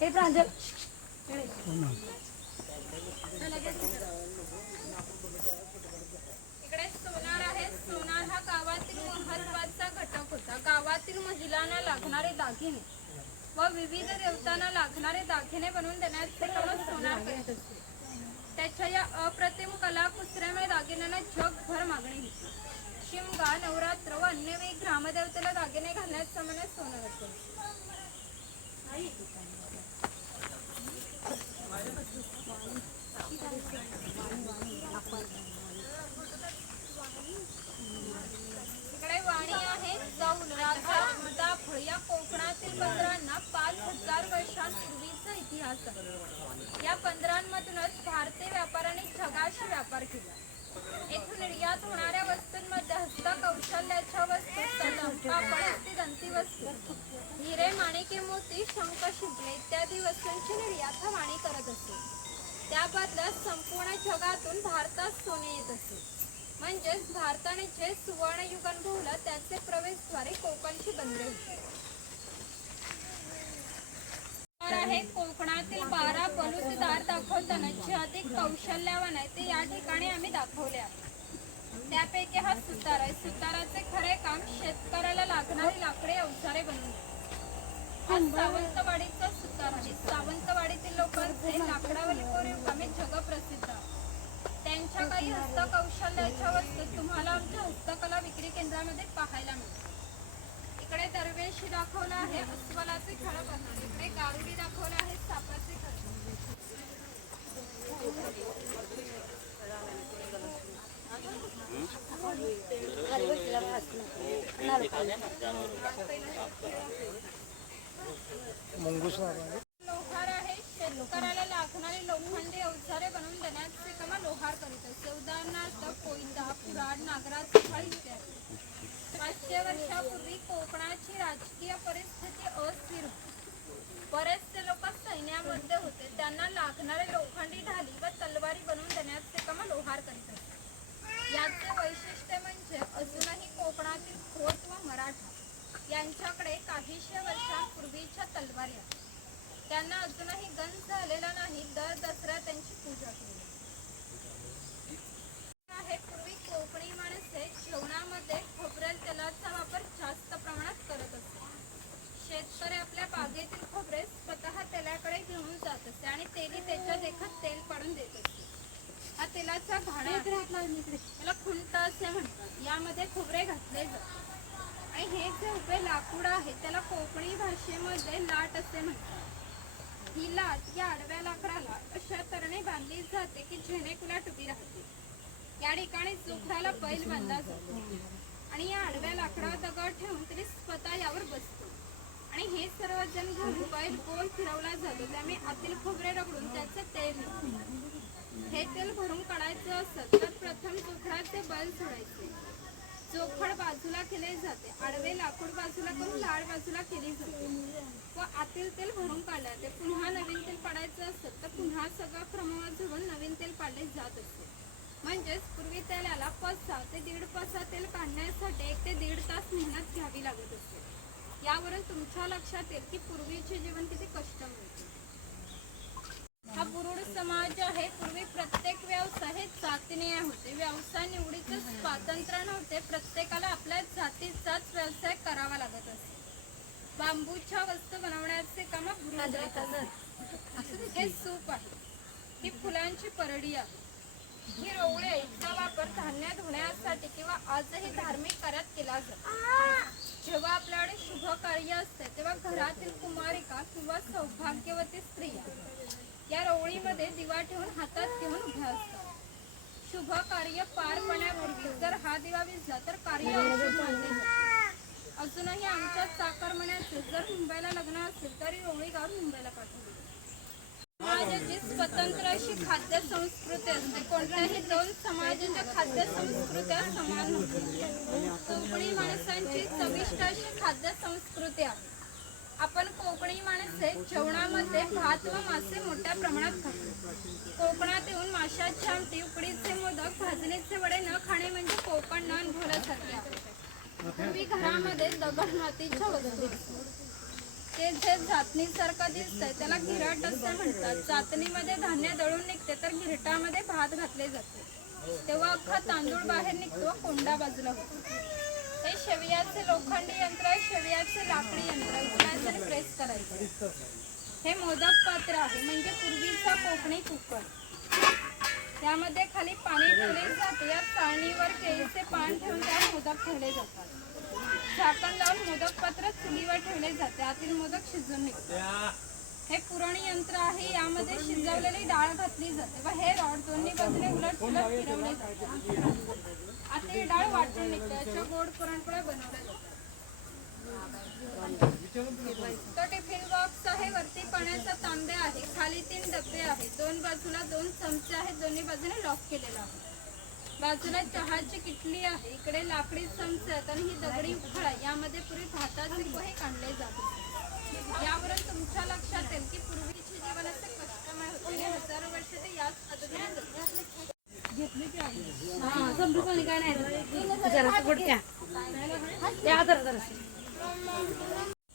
हे प्रांजल इकडे सोनार आहे. सोनार हा गावातील महत्वाचा घटक होता. गावातील महिलांना लागणारे दागिने व विविध देवतांना लागणारे दागिने बनवून देण्याचे काम सोनार करत असते. त्याच्या या अप्रतिम कलाकुसऱ्यामुळे दागिन्यांना जगभर मागणी होती. शिमगा, नवरात्र व अन्य वेळी ग्रामदेवतेला दागिने घालण्याचा मानस सोनार असतो. इकडे वाणी आहे. जाऊन राजा मुदाफळ या कोकणातील बंदरांना 5000 वर्षांपूर्वीचा इतिहास आहे. या बंदरांमधूनच भारतीय व्यापाऱ्यांनी जगाशी व्यापार केला. येथून निर्यात होणाऱ्या वस्तूंमध्ये हस्तकौशल्याच्या वस्तू, तलम, कापड, दंती वस्तू, हिरे, माणिके, मोती, शंख, शिंपले इत्यादी वस्तूंची निर्यात हा वाणी करत असते. त्या बदल्यात संपूर्ण जगातून भारतात सोने येत असते. म्हणजेच भारताने जे सुवर्ण युग अनुभवलं त्याचे प्रवेशद्वारे कोकणची बंदरे होती. आहे कोकणातील 12 बलुतेदार दाखवताना जे अधिक कौशल्यवान आहे ते या ठिकाणी आम्ही दाखवले आहे. त्यापैकी हा सुतार आहे. सुताराचे खरे काम शेतकऱ्याला लागणारी लाकडी अवजारे बनवणे. हा सावंतवाडीचा सुतार आहे. सावंतवाडीतील लोकांचे लाकडावरील कोरीव कामे जगप्रसिद्ध आहे. त्यांच्या काही हस्तकौशल्याच्या वस्तू तुम्हाला आमच्या हस्तकला विक्री केंद्रामध्ये पाहायला मिळतात. इकडे दरवेशी दाखवला आहे अस्वलाचे खळ बनवणे. इकडे गारुडी दाखवले आहे सापाचे खळ. लोहार आहे. शेतकऱ्याला लागणारी लोखंडी अवजारे बनवून देण्याचे काम लोहार करीत असते. उदाहरणार्थ कोयता, कुऱ्हाड, नागराचे फळ इत्यादी. 500 वर्षापूर्वी कोकणाची राजकीय परिस्थिती अस्थिर होती. बरेचसे लोक सैन्यामध्ये होते. त्यांना लागणारे लोखंडी ढाली व तलवारी बनवून देण्याचे काम लोहार करीत असते. याचे वैशिष्ट्य म्हणजे अजूनही कोकणातील खोत व मराठा यांच्याकडे काहीशे वर्षांपूर्वीच्या तलवारी आहेत. त्यांना अजूनही गंज झालेला नाही. दर दसरा त्यांची पूजा केली आहे. पूर्वी कोकणी माणसे जेवणामध्ये खोबरेल तेलाचा वापर जास्त प्रमाणात करत असते. शेतकरी आपल्या बागेतील खोबरे स्वतः तेलाकडे घेऊन जात असते आणि तेली त्याच्या देखत तेल पाडून देत असते. हा तेलाचा घाणा याला खुंट असे म्हणतात. यामध्ये खोबरे घातले जाते आणि हे जे उभे लाकूड आहे त्याला कोकणी भाषेमध्ये लाट असे म्हणतात. ही लाट या आडव्या लाकडाला अशा तऱ्हेने बांधली जाते की जेणेकुलाट उभी राहते. या ठिकाणी जोखडाला बैल बांधला जातो आणि या आडव्या लाकडावर दगड ठेवून तरी स्वतः यावर बसतो आणि हे सर्वजण घेऊन बैल गोल फिरवला जातो. त्यामुळे आतील खोबरे रगडून त्याचे तेल निघते. हे तेल भरून काढायचं असत तर प्रथम जोखडाचे बैल सोडायचे. जोखड बाजूला केले जाते. आडवे लाकूड बाजूला करून लाड बाजूला केली जाते व आतील तेल भरून काढले जाते. पुन्हा नवीन तेल पाडायचं असत तर पुन्हा सगळं क्रमवार नवीन तेल पाडले जात असते. म्हणजेच पूर्वी तेलाला 5 ते 1.5 पसा तेल काढण्यासाठी 1 ते 1.5 तास मेहनत घ्यावी लागत असते. यावरून तुमच्या लक्षात येईल की पूर्वीचे जीवन किती कष्टमय होते. हा बुरुड समाज आहे. पूर्वी प्रत्येक व्यवसाय हे जातीने होते. व्यवसाय निवडीचे स्वातंत्र्य नव्हते. प्रत्येकाला आपल्या जातीचाच व्यवसाय करावा लागत असे. बांबूच्या वस्तू बनवण्याचे काम बुरुड हे सूप आहे. ही फुलांची परडी आहे. ही रोवळे हिचा वापर धान्य धुण्यासाठी किंवा आजही धार्मिक कार्यात केला जातो. जेव्हा आपल्याकडे शुभ कार्य असते तेव्हा घरातील कुमारिका किंवा सौभाग्यवती स्त्रिया या रोवळीमध्ये दिवा ठेवून हातात घेऊन उभ्या असतात. शुभ कार्य पार पडण्यापूर्वी जर हा दिवा विझला तर कार्य अशुभ मानले जाते. अजूनही आमच्या चाकरमान्याचे जर मुंबईला लग्न असेल तरी रोवळी गाव मुंबईला पाठवली. समाजाची स्वतंत्र अशी खाद्य संस्कृती असते. कोणत्याही 2 समाजाच्या खाद्य संस्कृत्या समान नसतात. कोकणी माणसांची चविष्ट अशी खाद्य संस्कृती आहे. आपण कोकणी माणसे जेवणामध्ये भात व मासे मोठ्या प्रमाणात खातो. कोकणात येऊन माशाची आमटी, उकडीचे मोदक, भाजणीचे वडे न खाणे म्हणजे कोकण न अनुभवल्यासारखे आहे. पूर्वी घरामध्ये दगड मातीच्या वस्तू ते जे जातनीसारखं दिसतंय त्याला घिरट असे म्हणतात. जातनीमध्ये धान्य दळून निघते तर घिरटामध्ये भात घातले जाते, तेव्हा अख्खा तांदूळ बाहेर निघतो, कोंडा बाजूला होतो. हे शेवियाचे लोखंडी यंत्र आहे, शेवियाचे लाकडी यंत्र, उचलायचं आणि प्रेस करायचं. हे मोदक पात्र आहे, म्हणजे पूर्वीचा कोकणी कुकर. त्यामध्ये खाली पाणी ठेवले जाते, या चाळणीवर केळीचे पान ठेवून त्यावर मोदक ठेवले जातात. झाकण लावून मोदक पात्र चुलीवर ठेवले जाते, आतील मोदक शिजून निघतात. हे पुरणी यंत्र आहे, यामध्ये शिजवलेली डाळ घातली जाते व हे रॉड दोन्ही बाजूने उलट सुलट फिरवले जाते. आतील डाळ वाटून निघते, याच्या गोड पुरणपोळ्या बनवल्या जातात. तो टिफिन बॉक्स आहे, वरती पाण्याचा तांबे आहे, खाली 3 डबे आहेत, 2 बाजूला 2 चमचे आहेत, दोन्ही बाजूने लॉक केलेला आहे. बाजूला चहाची किटली आहे, इकडे लाकडी चमचे आहेत आणि ही दगडी उखळ आहे, यामध्ये पूर्वी भाताचे पोहे काढले जाते. यावरून तुमच्या लक्षात येईल की पूर्वीचे जीवन असे कष्टमय होते, हजारो वर्ष ते याच पद्धतीने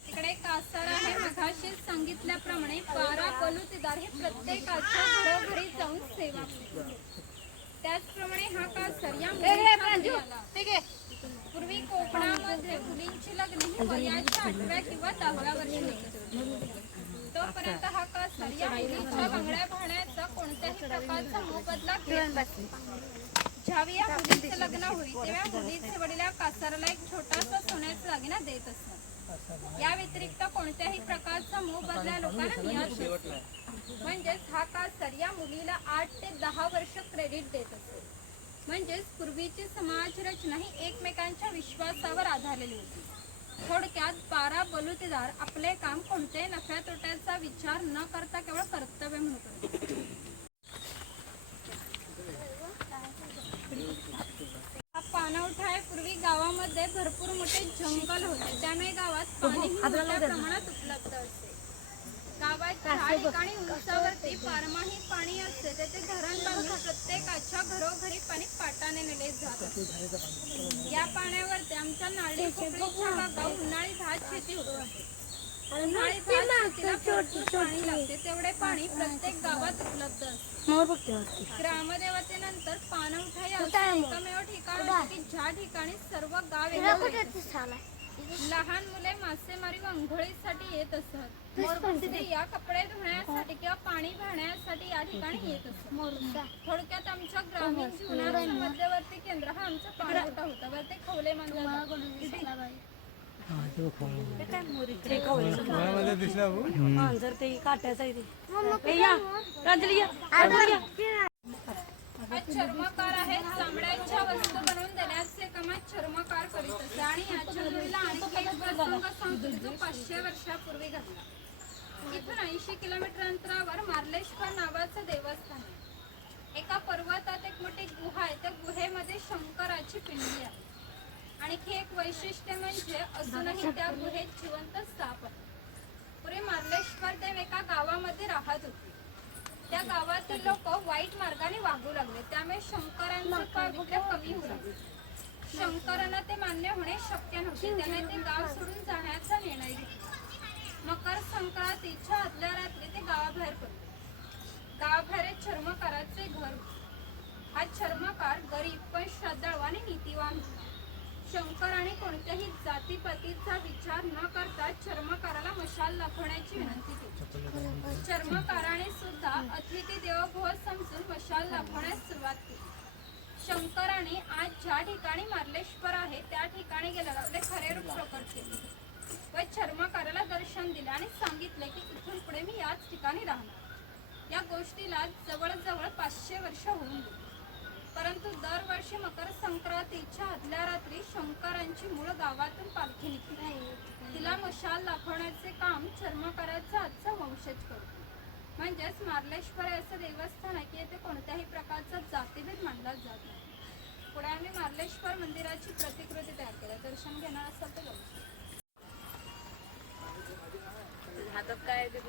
इकडे कासार आहे. मघाशी सांगितल्याप्रमाणे 12 बलुतेदार हे प्रत्येकाच्या घरोघरी जाऊन सेवा करतात. त्याचप्रमाणे हा कासार या पूर्वी कोकणामध्ये मुलींची लग्न ही वयाच्या 8व्या किंवा 10व्या वर्षी होत. तोपर्यंत हा कासार या मुलीच्या बांगड्या भाण्याचा कोणत्याही प्रकारचा मोबदला घेत नसे. ज्यावेळी या मुलीचे लग्न होईल तेव्हा मुलीचे वडील या कासाराला एक छोटासा सोन्याचा दागिना देत असतात. या व्यतिरिक्त कोणत्याही प्रकारचा मोबदला लोकांना निराश असतो. म्हणजेच हा कासार या मुलीला 8 ते 10 वर्ष क्रेडिट देत असतो. म्हणजेच पूर्वीची समाज रचना ही एकमेकांच्या विश्वासावर आधारलेली होती. थोडक्यात 12 बलुतेदार आपले काम कोणत्याही नफ्या तोट्याचा विचार न करता केवळ कर्तव्य म्हणून करत. हा पाणवठा आहे. पूर्वी गावामध्ये भरपूर मोठे जंगल होते, त्यामुळे गावात पाणी मोठ्या प्रमाणात उपलब्ध असते. गावात 4 ठिकाणी उंचावरती बारमाही पाणी असते, तेथे धरण बांधून प्रत्येकाच्या घरोघरी पाणी पाटाने नेले जात असते. या पाण्यावरती आमच्या नारळी पोकळीच्या बागा उन्हाळी भात शेती होते. उन्हाळी भात शेतीला भरपूर पाणी लागते, तेवढे पाणी प्रत्येक गावात उपलब्ध असते. ग्रामदेवतेनंतर पाणवठा हे असं एकमेव ठिकाण होते की ज्या ठिकाणी सर्व गाव लहान मुले मासेमारी व अंघोळीसाठी येत असत. या कपडे धुण्यासाठी किंवा पाणी भरण्यासाठी या ठिकाणी येत असत. थोडक्यात आमच्या ग्रामीण जीवनाचं मध्यवर्ती केंद्र हा आमचा पाणवठा होता. व ते खवले हा चर्मकार आहे. चामड्याच्या वस्तू बनवून देण्याचे काम चर्मकार करीत असे आणि याच्या मुलीला आणखी एक प्रसंग सांगतो जो 500 वर्षापूर्वी घडला. इथून 80 किलोमीटर अंतरावर मार्लेश्वर नावाचं देवस्थान आहे. एका पर्वतात एक मोठी गुहा आहे, त्या गुहेमध्ये शंकराची पिंडी आहे. आणखी एक वैशिष्ट्य म्हणजे अजूनही त्या गुहेत जिवंत साप आहे. पुढे मार्लेश्वर देव एका गावामध्ये राहत होते. त्या गावातील लोक वाईट मार्गाने वागू लागले, त्यामुळे शंकरांचे पावित्र्य कमी होऊ लागले. शंकरांना ते मान्य होणे शक्य नव्हते, त्यामुळे ते गाव सोडून जाण्याचा निर्णय घेतला. मकर संक्रांतीच्या आदल्या रात्री ते गावाबाहेर पडले. गावाबाहेर एक चर्मकाराचे घर. हा चर्मकार गरीब पण श्रद्धाळू आणि नीतिवान होता. शंकराने कोणत्याही जातीपातीचा विचार न करता चर्मकाराला मशाल दाखवण्याची विनंती केली. चर्मकाराने सुद्धा अतिथी देवो भव समजून मशाल दाखवण्यास सुरुवात केली. शंकराने आज ज्या ठिकाणी मार्लेश्वर आहे त्या ठिकाणी गेल्यावर आपले खरे रूप प्रकट केले व चर्मकाराला दर्शन दिले आणि सांगितले की इथून पुढे मी याच ठिकाणी राहणार. या गोष्टीला जवळजवळ 500 वर्ष होऊन गेली. परंतु दरवर्षी मकर संक्रांतीच्या आदल्या रात्री शंकरांची मूळ गावातून पालखी निघते. तिला मशाल दाखवण्याचे काम चर्मकाराचा आजचा वंशज करतो. म्हणजेच मार्लेश्वर हे असं देवस्थान आहे की येथे कोणत्याही प्रकारचा जातीभेद मानला जात नाही. पुढे आम्ही मार्लेश्वर मंदिराची प्रतिकृती तयार केली. दर्शन घेणार असाल तर जाऊ. हातात काय ते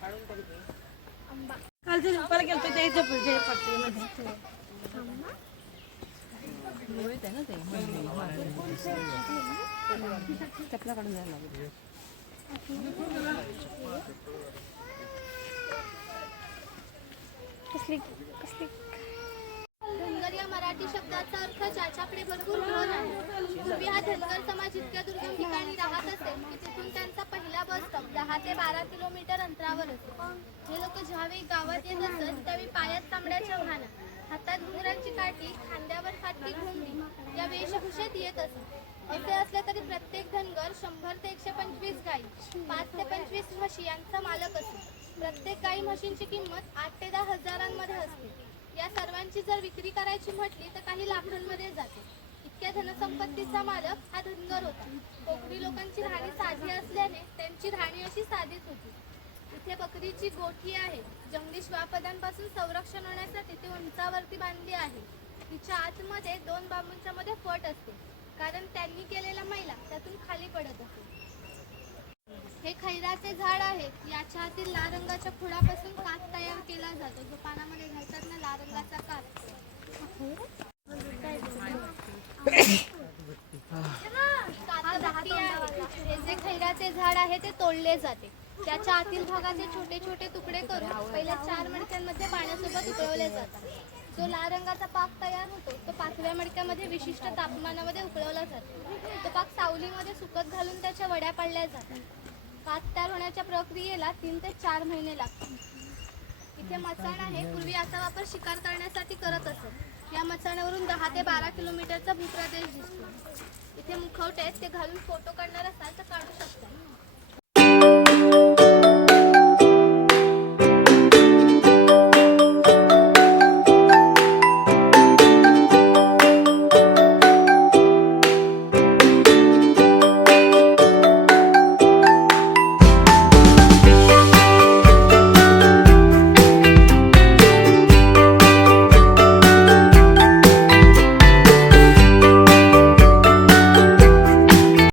काढून बघ. आंबा कालचे झोपायला गेलतो ते झोपायचे पट्टीमध्ये मुळीत आहे ना ते चपला काढून जायला लागेल. धनगर या मराठी शब्दाचा अर्थ ज्याच्याकडे भरपूर धन आहे. पूर्वी हा धनगर समाज इतक्या दुर्गम ठिकाणी राहत असेल की तिथून त्यांचा पहिला बस स्टॉप 10 ते 12 किलोमीटर अंतरावर असे. हे लोक ज्यावेळी गावात येत असत त्यावेळी पायात तांबड्याच्या भाना, हातात घुंगरांची काठी, खांद्यावर फाटकी घुमडी या वेशभूषेत येत असत. असे असले तरी प्रत्येक धनगर 100 ते 125 गाई, 5 ते 25 म्हशी यांचा मालक असतो. प्रत्येक गाई म्हशींची किंमत 8 ते 10 हजारांमध्ये असते. या सर्वांची जर विक्री करायची म्हटली तर काही लाखांमध्ये जाते. इतक्या धनसंपत्तीचा मालक हा धनगर होता. कोकणी लोकांची राहणी साधी असल्याने त्यांची राहणी अशी साधीच होती. इथे बकरीची गोठी आहे. जंगली श्वापदांपासून संरक्षण होण्यासाठी ती उंचावरती बांधली आहे. तिच्या आतमध्ये 2 बांबूंच्या मध्ये फट असते, कारण त्यांनी केलेला मैला त्यातून खाली पडत असे. हे खैराचे झाड आहे. याच्या आतील लाल रंगाच्या खुडापासून कात तयार केला जातो, जो पानामध्ये घालतात ना, लाल रंगाचा कात. हे जे खैराचे झाड आहे ते तोडले जाते. त्याच्या आतील भागाचे छोटे छोटे तुकडे करून पहिल्या 4 मडक्यांमध्ये पाण्यासोबत उकळवले जातात. जो लाल रंगाचा पाक तयार होतो तो 5व्या मडक्यामध्ये विशिष्ट तापमानामध्ये उकळवला जातो. तो पाक सावलीमध्ये सुकत घालून त्याच्या वड्या पाडल्या जातात. कात तयार होण्याच्या प्रक्रियेला 3 ते 4 महिने लागतात. इथे मचाण आहे. पूर्वी याचा वापर शिकार करण्यासाठी करत असत. या मचाणावरून 10 ते 12 किलोमीटरचा भूप्रदेश दिसतो. इथे मुखवटे आहेत, ते घालून फोटो काढणार असाल तर काढू शकता.